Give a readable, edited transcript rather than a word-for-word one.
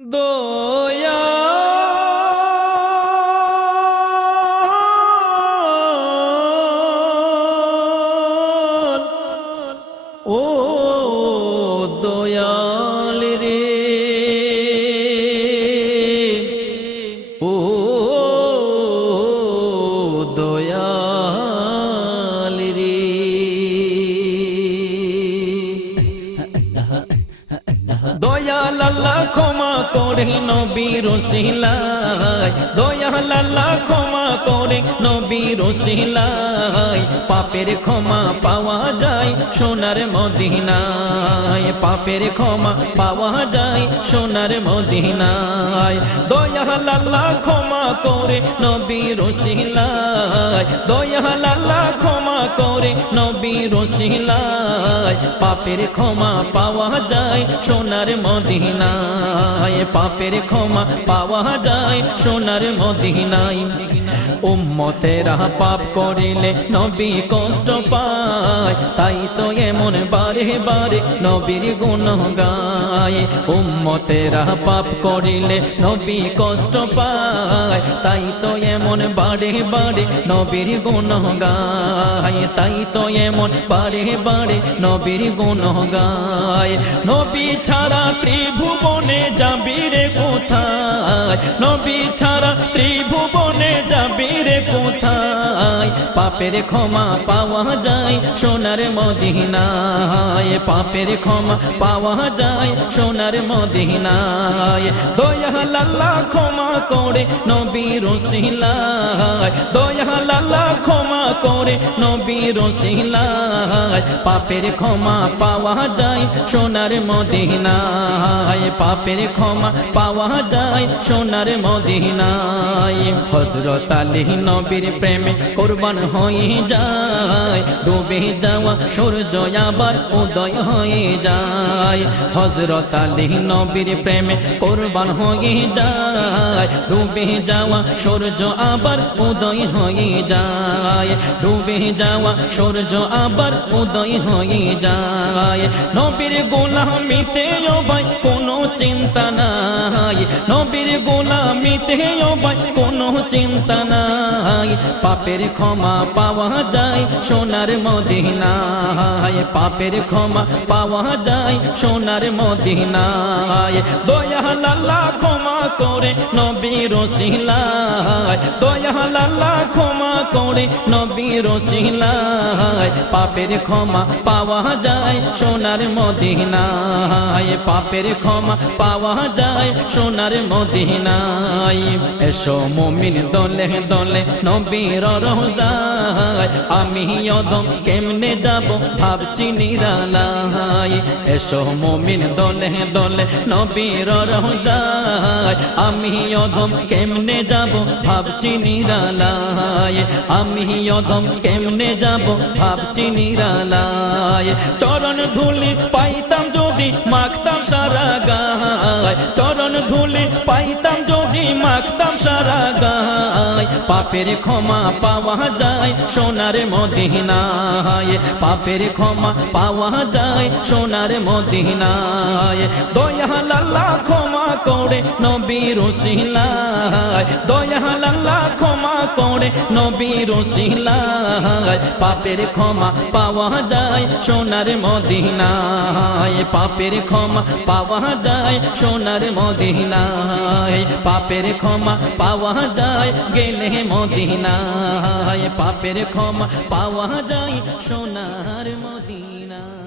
দয়া ও দয়াল রে ও দয়াল রে দয়াল আল্লাহ ক্ষমা করে নবীর ওসিলায় দয়াল আল্লাহ ক্ষমা করে নবীর ওসিলায় পাপের ক্ষমা পাওয়া যায় সোনার মদিনায় পাপের ক্ষমা পাওয়া যায় সোনার মদিনায় দয়াল আল্লাহ ক্ষমা করে নবীর ওসিলায় দয়াল আল্লাহ ক্ষমা করে নবীর ওসিলায় পাপের ক্ষমা পাওয়া যায় সোনার মদিনায় পাপের ক্ষমা পাওয়া যায় সোনার মদিনায় উম্মতেরা পাপ করিলে নবী কষ্ট পায় তাই তো এমন বারে বারে নবীর গুণ গায় উম্মতেরা পাপ করিলে নবী কষ্ট পায় তাই তো এমন বারে বারে নবীর গুণ গায় তাই তো এমন বারে বারে নবীর গুণ গায় নবী ছাড়া ত্রিভুবনে যাবি রে কোথায় নবী ছাড়া ত্রিভুবনে যাবি রে কোথায় পাপের ক্ষমা পাওয়া যায় সোনার মদিনায় পাপের ক্ষমা পাওয়া যায় সোনার মদিনায় দয়াল আল্লাহ ক্ষমা করে নবীর ওসিলায় দয়াল আল্লাহ ক্ষমা করে নবীর ওসিলায় পাপের ক্ষমা পাওয়া যায় সোনার মদিনায় পাপের ক্ষমা পাওয়া যায় সোনার মদিনায় হযরত আলী নবীর প্রেমে কুরবান হয়ে যায় ডুবে যাওয়া সূর্য আবার উদয় হয়ে যায় হযরত আলী নবীর প্রেমে কুরবান হয়ে যায় ডুবে যাওয়া সূর্য আবার উদয় হয়ে যায় ডুবে যাওয়া সূর্য আবার উদয় হয়ে যায় নবীর গোলামিতে ও ভাই কোনো চিন্তা নাই নবীর গোলামিতে ও ভাই কোনো চিন্তা নাই পাপের ক্ষমা পাওয়া যায় সোনার মদিনায় পাপের ক্ষমা পাওয়া যায় সোনার মদিনায় দয়াল আল্লাহ ক্ষমা করে নবীর ওসিলায় দয়াল আল্লাহ ক্ষমা করে নবীর ওসিলায় পাপের ক্ষমা পাওয়া যায় সোনার মদিনায় পাপের ক্ষমা পাওয়া যায় সোনার মদিনায় এসো মুমিন দলে দলে নবীর রওজায় আমি অধম কেমনে যাব ভাবছি নিরালায় এসো মুমিন দলে দলে নবীর রওজায় আমি অধম কেমনে যাব ভাবছি নিরালায় আমি অধম কেমনে যাব ভাবছি নিরালায় চরণ ধুলি পাইতাম যদি মাখতাম সারা গায় চরণ ধুলি পাইতাম যদি মাখতাম সারা গায় পাপের ক্ষমা পাওয়া যায় সোনার মদিনায় পাপের ক্ষমা পাওয়া যায় সোনার মদিনায় দয়াল আল্লাহ ক্ষমা করে নবীর ওসিলায় দয়াল আল্লাহ ক্ষমা করে নবীর ওসিলায় পাপের ক্ষমা পাওয়া যায় সোনার মদিনায় পাপের ক্ষমা পাওয়া যায় সোনার মদিনায় পাপের ক্ষমা পাওয়া যায় গেলে মদিনায় পাপের ক্ষমা পাওয়া যায় সোনার মদিনায়।